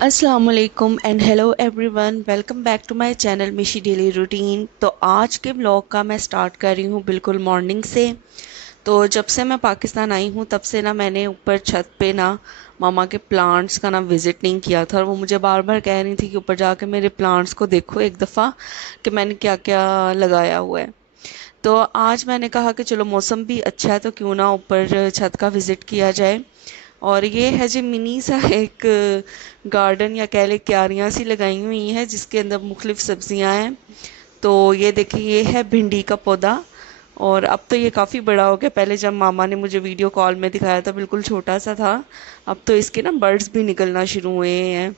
अस्सलाम वालेकुम and hello everyone, welcome back to my channel Mishi daily routine. तो आज के ब्लॉग का मैं स्टार्ट कर रही हूँ बिल्कुल मॉर्निंग से। तो जब से मैं पाकिस्तान आई हूँ तब से ना मैंने ऊपर छत पे ना मामा के प्लांट्स का ना विज़िट नहीं किया था, और वो मुझे बार बार कह रही थी कि ऊपर जाके मेरे प्लांट्स को देखो एक दफ़ा कि मैंने क्या क्या लगाया हुआ है। तो आज मैंने कहा कि चलो मौसम भी अच्छा है तो क्यों ना ऊपर छत का विज़िट किया जाए। और ये है जी मिनी सा एक गार्डन या कह ले क्यारियाँ सी लगाई हुई हैं जिसके अंदर मुख्तलिफ सब्जियां हैं। तो ये देखिए, ये है भिंडी का पौधा। और अब तो ये काफ़ी बड़ा हो गया, पहले जब मामा ने मुझे वीडियो कॉल में दिखाया था बिल्कुल छोटा सा था। अब तो इसके ना बर्ड्स भी निकलना शुरू हुए हैं।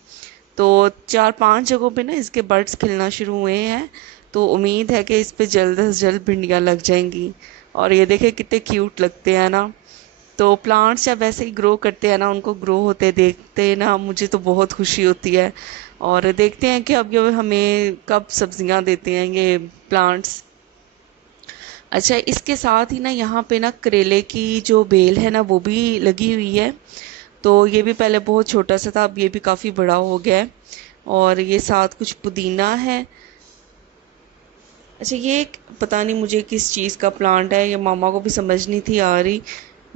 तो 4-5 जगहों पे ना इसके बर्ड्स खिलना शुरू हुए हैं। तो उम्मीद है कि इस पे जल्द से जल्द भिंडियाँ लग जाएंगी। और ये देखे कितने क्यूट लगते हैं ना। तो प्लांट्स जब ऐसे ही ग्रो करते हैं ना, उनको ग्रो होते देखते ना मुझे तो बहुत खुशी होती है। और देखते हैं कि अब ये हमें कब सब्जियां देते हैं ये प्लांट्स। अच्छा, इसके साथ ही ना यहाँ पे ना करेले की जो बेल है ना वो भी लगी हुई है। तो ये भी पहले बहुत छोटा सा था, अब ये भी काफ़ी बड़ा हो गया है। और ये साथ कुछ पुदीना है। अच्छा, ये पता नहीं मुझे किस चीज़ का प्लांट है, ये मामा को भी समझ नहीं थी आ रही।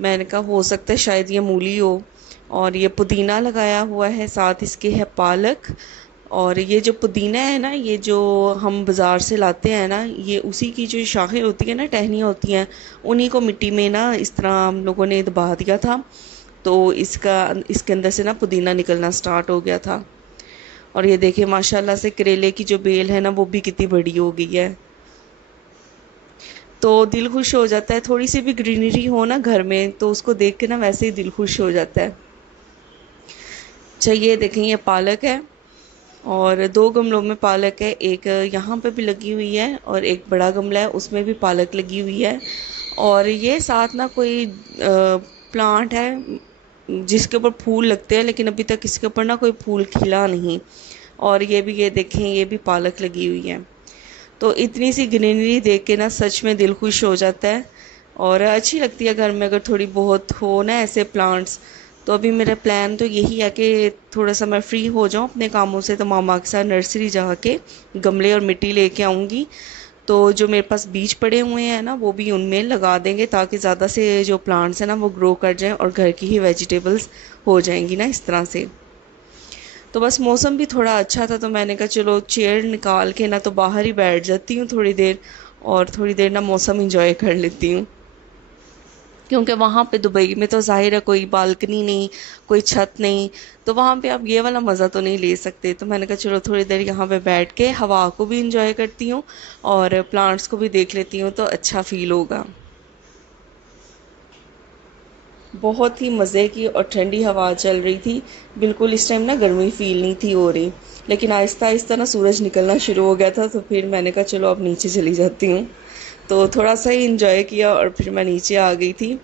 मैंने कहा हो सकता है शायद ये मूली हो। और ये पुदीना लगाया हुआ है, साथ इसके है पालक। और ये जो पुदीना है ना, ये जो हम बाज़ार से लाते हैं ना, ये उसी की जो शाखें होती है ना, टहनियाँ होती हैं, उन्हीं को मिट्टी में ना इस तरह हम लोगों ने दबा दिया था। तो इसका इसके अंदर से ना पुदीना निकलना स्टार्ट हो गया था। और ये देखिए माशाल्लाह से करेले की जो बेल है ना वो भी कितनी बड़ी हो गई है। तो दिल खुश हो जाता है, थोड़ी सी भी ग्रीनरी हो ना घर में तो उसको देख के ना वैसे ही दिल खुश हो जाता है। अच्छा, ये देखें, ये पालक है। और दो गमलों में पालक है, एक यहाँ पे भी लगी हुई है और एक बड़ा गमला है उसमें भी पालक लगी हुई है। और ये साथ ना कोई प्लांट है जिसके ऊपर फूल लगते हैं, लेकिन अभी तक इसके ऊपर ना कोई फूल खिला नहीं। और ये भी, ये देखें, ये भी पालक लगी हुई है। तो इतनी सी ग्रीनरी देख के ना सच में दिल खुश हो जाता है। और अच्छी लगती है घर में अगर थोड़ी बहुत हो ना ऐसे प्लांट्स। तो अभी मेरा प्लान तो यही है कि थोड़ा सा मैं फ्री हो जाऊँ अपने कामों से तो मामा के साथ नर्सरी जाके गमले और मिट्टी लेके आऊँगी। तो जो मेरे पास बीज पड़े हुए हैं ना वो भी उनमें लगा देंगे ताकि ज़्यादा से जो प्लांट्स हैं ना वो ग्रो कर जाएं और घर की ही वेजिटेबल्स हो जाएंगी ना इस तरह से। तो बस मौसम भी थोड़ा अच्छा था तो मैंने कहा चलो चेयर निकाल के ना तो बाहर ही बैठ जाती हूँ थोड़ी देर, और थोड़ी देर ना मौसम इंजॉय कर लेती हूँ। क्योंकि वहाँ पे दुबई में तो ज़ाहिर है कोई बालकनी नहीं, कोई छत नहीं। तो वहाँ पे आप ये वाला मज़ा तो नहीं ले सकते। तो मैंने कहा चलो थोड़ी देर यहाँ पे बैठ के हवा को भी इंजॉय करती हूँ और प्लांट्स को भी देख लेती हूँ तो अच्छा फील होगा। बहुत ही मज़े की और ठंडी हवा चल रही थी। बिल्कुल इस टाइम ना गर्मी फील नहीं थी हो रही। लेकिन आहिस्ता आहिस्ता ना सूरज निकलना शुरू हो गया था तो फिर मैंने कहा चलो अब नीचे चली जाती हूँ। तो थोड़ा सा ही इंजॉय किया और फिर मैं नीचे आ गई थी।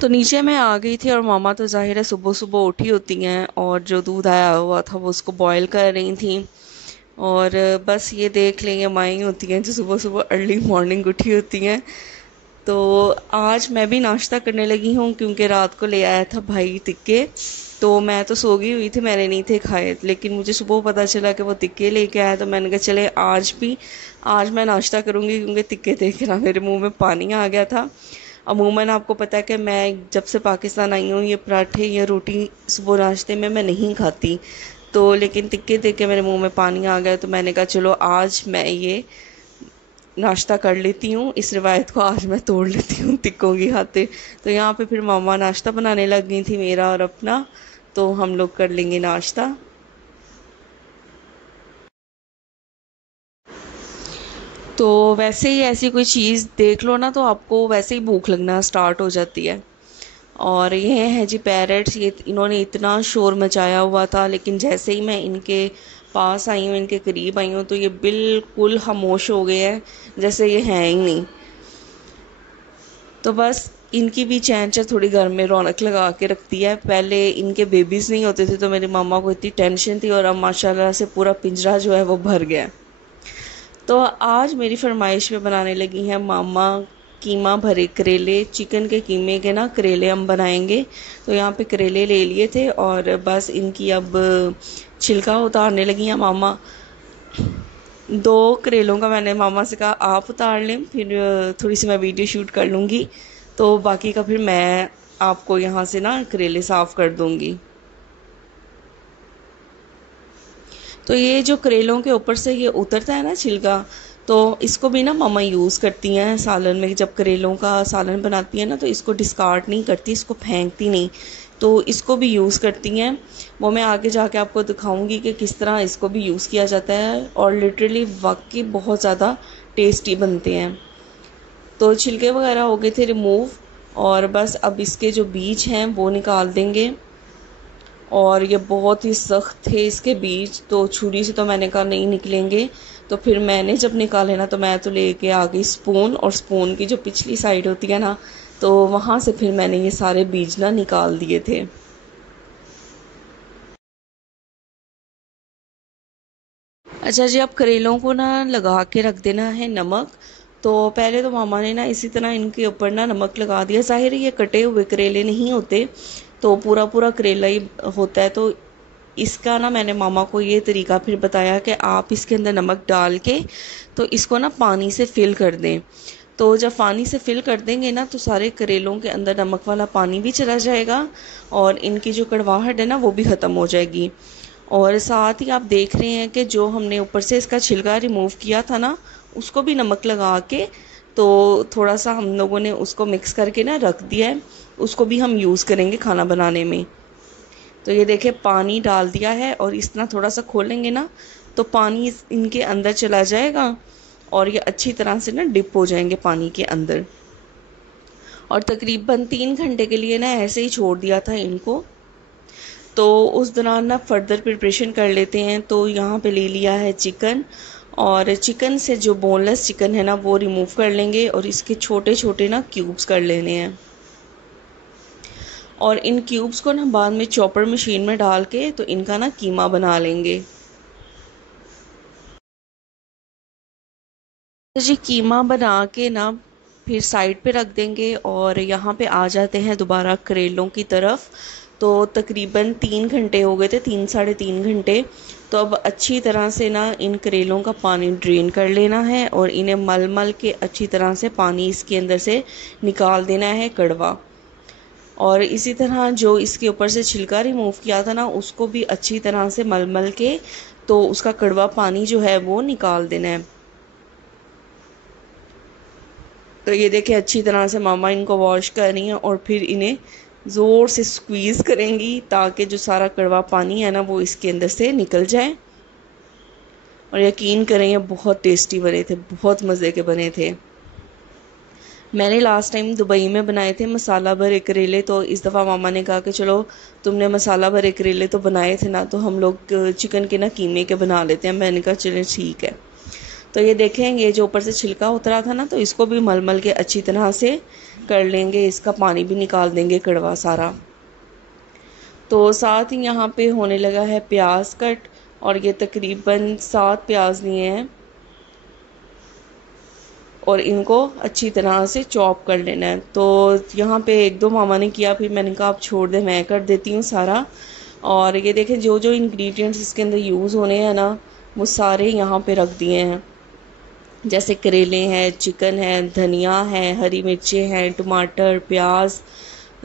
तो नीचे मैं आ गई थी और मामा तो ज़ाहिर है सुबह सुबह उठी होती हैं और जो दूध आया हुआ था वो उसको बॉईल कर रही थी। और बस ये देख लेंगे माएँ होती हैं जो सुबह सुबह अर्ली मॉर्निंग उठी होती हैं। तो आज मैं भी नाश्ता करने लगी हूँ क्योंकि रात को ले आया था भाई टिक्के। तो मैं तो सो गई हुई थी, मैंने नहीं थे खाए, लेकिन मुझे सुबह पता चला कि वो टिक्के लेके आया तो मैंने कहा चले आज मैं नाश्ता करूँगी क्योंकि टिक्के देख के ना मेरे मुंह में पानी आ गया था। अमूमन आपको पता है कि मैं जब से पाकिस्तान आई हूँ ये पराठे या रोटी सुबह नाश्ते में मैं नहीं खाती। तो लेकिन टिक्के देख के मेरे मुंह में पानी आ गया तो मैंने कहा चलो आज मैं ये नाश्ता कर लेती हूँ, इस रिवायत को आज मैं तोड़ लेती हूँ टिक्कों की खातिर। तो यहाँ पे फिर मामा नाश्ता बनाने लग गई थी मेरा और अपना। तो हम लोग कर लेंगे नाश्ता। तो वैसे ही ऐसी कोई चीज़ देख लो ना तो आपको वैसे ही भूख लगना स्टार्ट हो जाती है। और ये हैं जी पैरट्स, ये इन्होंने इतना शोर मचाया हुआ था लेकिन जैसे ही मैं इनके पास आई हूँ, इनके करीब आई हूँ तो ये बिल्कुल खामोश हो गए हैं, जैसे ये हैं ही नहीं। तो बस इनकी भी चैन चैन थोड़ी घर में रौनक लगा के रखती है। पहले इनके बेबीज़ नहीं होते थे तो मेरी मामा को इतनी टेंशन थी और अब माशाल्लाह से पूरा पिंजरा जो है वो भर गया है। तो आज मेरी फरमाइश पे बनाने लगी हैं मामा कीमा भरे करेले, चिकन के कीमे के ना करेले हम बनाएंगे। तो यहाँ पे करेले ले लिए थे और बस इनकी अब छिलका उतारने लगी हैं मामा। दो करेलों का मैंने मामा से कहा आप उतार लें, फिर थोड़ी सी मैं वीडियो शूट कर लूँगी, तो बाकी का फिर मैं आपको यहाँ से ना करेले साफ़ कर दूँगी। तो ये जो करेलों के ऊपर से ये उतरता है ना छिलका, तो इसको भी ना मम्मा यूज़ करती हैं सालन में। जब करेलों का सालन बनाती हैं ना तो इसको डिस्कार्ड नहीं करती, इसको फेंकती नहीं, तो इसको भी यूज़ करती हैं। वो मैं आगे जाके आपको दिखाऊंगी कि किस तरह इसको भी यूज़ किया जाता है, और लिटरली वाकई बहुत ज़्यादा टेस्टी बनते हैं। तो छिलके वगैरह हो गए थे रिमूव, और बस अब इसके जो बीज हैं वो निकाल देंगे। और ये बहुत ही सख्त थे इसके बीज, तो छुरी से तो मैंने कहा नहीं निकलेंगे। तो फिर मैंने जब निकाले ना तो मैं तो लेके आ गई स्पून, और स्पून की जो पिछली साइड होती है ना, तो वहाँ से फिर मैंने ये सारे बीज ना निकाल दिए थे। अच्छा जी, अब करेलों को ना लगा के रख देना है नमक। तो पहले तो मामा ने ना इसी तरह इनके ऊपर ना नमक लगा दिया। ज़ाहिर है ये कटे हुए करेले नहीं होते, तो पूरा पूरा करेला ही होता है। तो इसका ना मैंने मामा को ये तरीका फिर बताया कि आप इसके अंदर नमक डाल के तो इसको ना पानी से फिल कर दें। तो जब पानी से फिल कर देंगे ना तो सारे करेलों के अंदर नमक वाला पानी भी चला जाएगा, और इनकी जो कड़वाहट है ना वो भी ख़त्म हो जाएगी। और साथ ही आप देख रहे हैं कि जो हमने ऊपर से इसका छिलका रिमूव किया था ना, उसको भी नमक लगा के तो थोड़ा सा हम लोगों ने उसको मिक्स करके ना रख दिया है। उसको भी हम यूज़ करेंगे खाना बनाने में। तो ये देखिए पानी डाल दिया है, और इस तरह थोड़ा सा खोलेंगे ना तो पानी इनके अंदर चला जाएगा, और ये अच्छी तरह से ना डिप हो जाएंगे पानी के अंदर। और तकरीबन 3 घंटे के लिए ना ऐसे ही छोड़ दिया था इनको। तो उस दौरान ना फर्दर प्रिपरेशन कर लेते हैं। तो यहाँ पे ले लिया है चिकन, और चिकन से जो बोनलेस चिकन है ना वो रिमूव कर लेंगे, और इसके छोटे छोटे ना क्यूब्स कर लेने हैं। और इन क्यूब्स को ना बाद में चॉपर मशीन में डाल के तो इनका ना कीमा बना लेंगे। तो जी कीमा बना के ना फिर साइड पे रख देंगे, और यहाँ पे आ जाते हैं दोबारा करेलों की तरफ। तो तकरीबन 3 घंटे हो गए थे, 3 साढ़े 3 घंटे। तो अब अच्छी तरह से ना इन करेलों का पानी ड्रेन कर लेना है, और इन्हें मल मल के अच्छी तरह से पानी इसके अंदर से निकाल देना है कड़वा। और इसी तरह जो इसके ऊपर से छिलका रिमूव किया था ना उसको भी अच्छी तरह से मल मल के तो उसका कड़वा पानी जो है वो निकाल देना है। तो ये देखिए अच्छी तरह से मामा इनको वॉश कर रही हैं, और फिर इन्हें ज़ोर से स्क्वीज़ करेंगी ताकि जो सारा कड़वा पानी है ना वो इसके अंदर से निकल जाए। और यकीन करें ये बहुत टेस्टी बने थे, बहुत मज़े के बने थे। मैंने लास्ट टाइम दुबई में बनाए थे मसाला भरे करेले, तो इस दफ़ा मामा ने कहा कि चलो तुमने मसाला भरे करेले तो बनाए थे ना, तो हम लोग चिकन के ना कीमे के बना लेते हैं। मैंने कहा चलो ठीक है। तो ये देखें, ये जो ऊपर से छिलका उतरा था ना तो इसको भी मल मल के अच्छी तरह से कर लेंगे, इसका पानी भी निकाल देंगे कड़वा सारा। तो साथ ही यहाँ पे होने लगा है प्याज कट, और ये तकरीबन 7 प्याज लिए हैं, और इनको अच्छी तरह से चॉप कर लेना है। तो यहाँ पे एक दो मामा ने किया, फिर मैंने कहा आप छोड़ दे मैं कर देती हूँ सारा। और ये देखें जो जो इंग्रेडिएंट्स इसके अंदर यूज़ होने हैं ना वो सारे यहाँ पे रख दिए हैं। जैसे करेले हैं, चिकन है, धनिया है, हरी मिर्चें हैं, टमाटर, प्याज,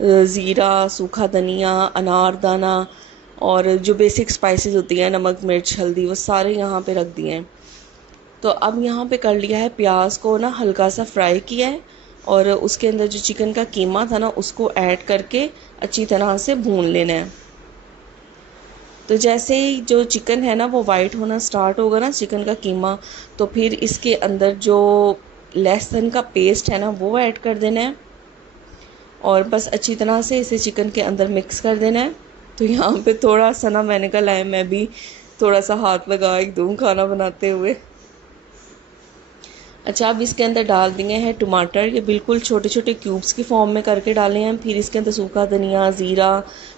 ज़ीरा, सूखा धनिया, अनारदाना, और जो बेसिक स्पाइसेस होती हैं नमक, मिर्च, हल्दी, वो सारे यहाँ पे रख दिए हैं। तो अब यहाँ पे कर लिया है, प्याज को ना हल्का सा फ्राई किया है, और उसके अंदर जो चिकन का कीमा था ना उसको ऐड करके अच्छी तरह से भून लेना है। तो जैसे ही जो चिकन है ना वो वाइट होना स्टार्ट होगा ना चिकन का कीमा, तो फिर इसके अंदर जो लहसुन का पेस्ट है ना वो ऐड कर देना है, और बस अच्छी तरह से इसे चिकन के अंदर मिक्स कर देना है। तो यहाँ पे थोड़ा सा ना मैंने कहा लाए मैं भी थोड़ा सा हाथ लगा एक दूँ खाना बनाते हुए। अच्छा, अब इसके अंदर डाल दिए हैं टमाटर, ये बिल्कुल छोटे छोटे क्यूब्स की फॉर्म में करके डाले हैं। फिर इसके अंदर सूखा धनिया, ज़ीरा,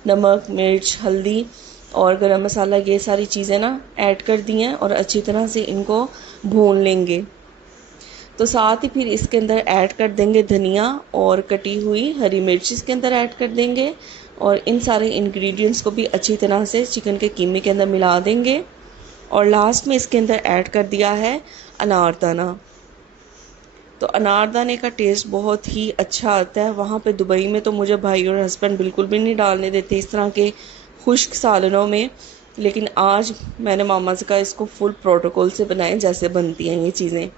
नमक, मिर्च, हल्दी और गरम मसाला, ये सारी चीज़ें ना ऐड कर दी हैं, और अच्छी तरह से इनको भून लेंगे। तो साथ ही फिर इसके अंदर ऐड कर देंगे धनिया और कटी हुई हरी मिर्च इसके अंदर ऐड कर देंगे और इन सारे इंग्रेडिएंट्स को भी अच्छी तरह से चिकन के कीमे के अंदर मिला देंगे। और लास्ट में इसके अंदर ऐड कर दिया है अनारदाना। तो अनारदाने का टेस्ट बहुत ही अच्छा आता है। वहाँ पे दुबई में तो मुझे भाई और हस्बैंड बिल्कुल भी नहीं डालने देते इस तरह के खुश्क सालनों में, लेकिन आज मैंने मामा से कहा इसको फुल प्रोटोकॉल से बनाएं जैसे बनती हैं ये चीज़ें।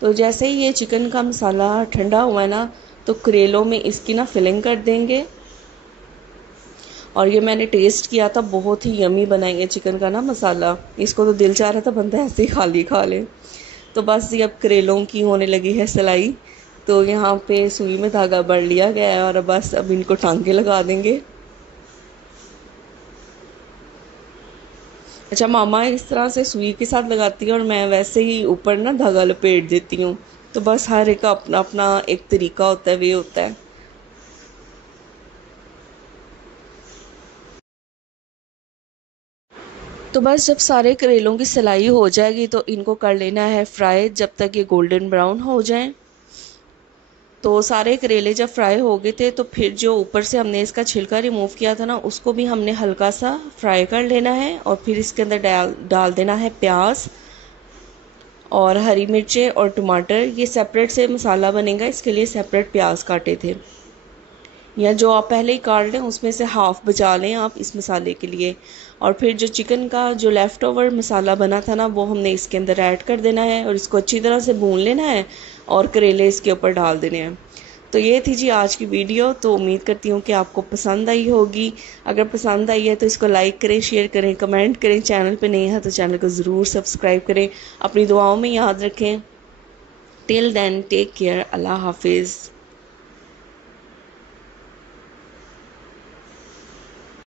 तो जैसे ही ये चिकन का मसाला ठंडा हुआ है ना, तो करेलों में इसकी ना फिलिंग कर देंगे। और ये मैंने टेस्ट किया था, बहुत ही यमी बनाई है चिकन का ना मसाला। इसको तो दिल चाह रहा था बंदा ऐसे ही खाली खा ले। तो बस ये अब करेलों की होने लगी है सिलाई। तो यहाँ पे सुई में धागा भर लिया गया है और बस अब इनको टांगे लगा देंगे। अच्छा, मामा इस तरह से सुई के साथ लगाती है और मैं वैसे ही ऊपर ना धागा लपेट देती हूँ। तो बस हर एक का अपना अपना एक तरीका होता है, वे होता है। तो बस जब सारे करेलों की सिलाई हो जाएगी तो इनको कर लेना है फ्राई जब तक ये गोल्डन ब्राउन हो जाए। तो सारे करेले जब फ्राई हो गए थे तो फिर जो ऊपर से हमने इसका छिलका रिमूव किया था ना, उसको भी हमने हल्का सा फ्राई कर लेना है। और फिर इसके अंदर डाल देना है प्याज और हरी मिर्चें और टमाटर। ये सेपरेट से मसाला बनेगा, इसके लिए सेपरेट प्याज काटे थे, या जो आप पहले ही काट लें उसमें से हाफ बचा लें आप इस मसाले के लिए। और फिर जो चिकन का जो लेफ़्ट ओवर मसाला बना था ना, वो हमने इसके अंदर ऐड कर देना है और इसको अच्छी तरह से भून लेना है और करेले इसके ऊपर डाल देने हैं। तो ये थी जी आज की वीडियो। तो उम्मीद करती हूँ कि आपको पसंद आई होगी। अगर पसंद आई है तो इसको लाइक करें, शेयर करें, कमेंट करें। चैनल पे नए हैं तो चैनल को ज़रूर सब्सक्राइब करें। अपनी दुआओं में याद रखें। Till then take care. अल्लाह हाफिज़।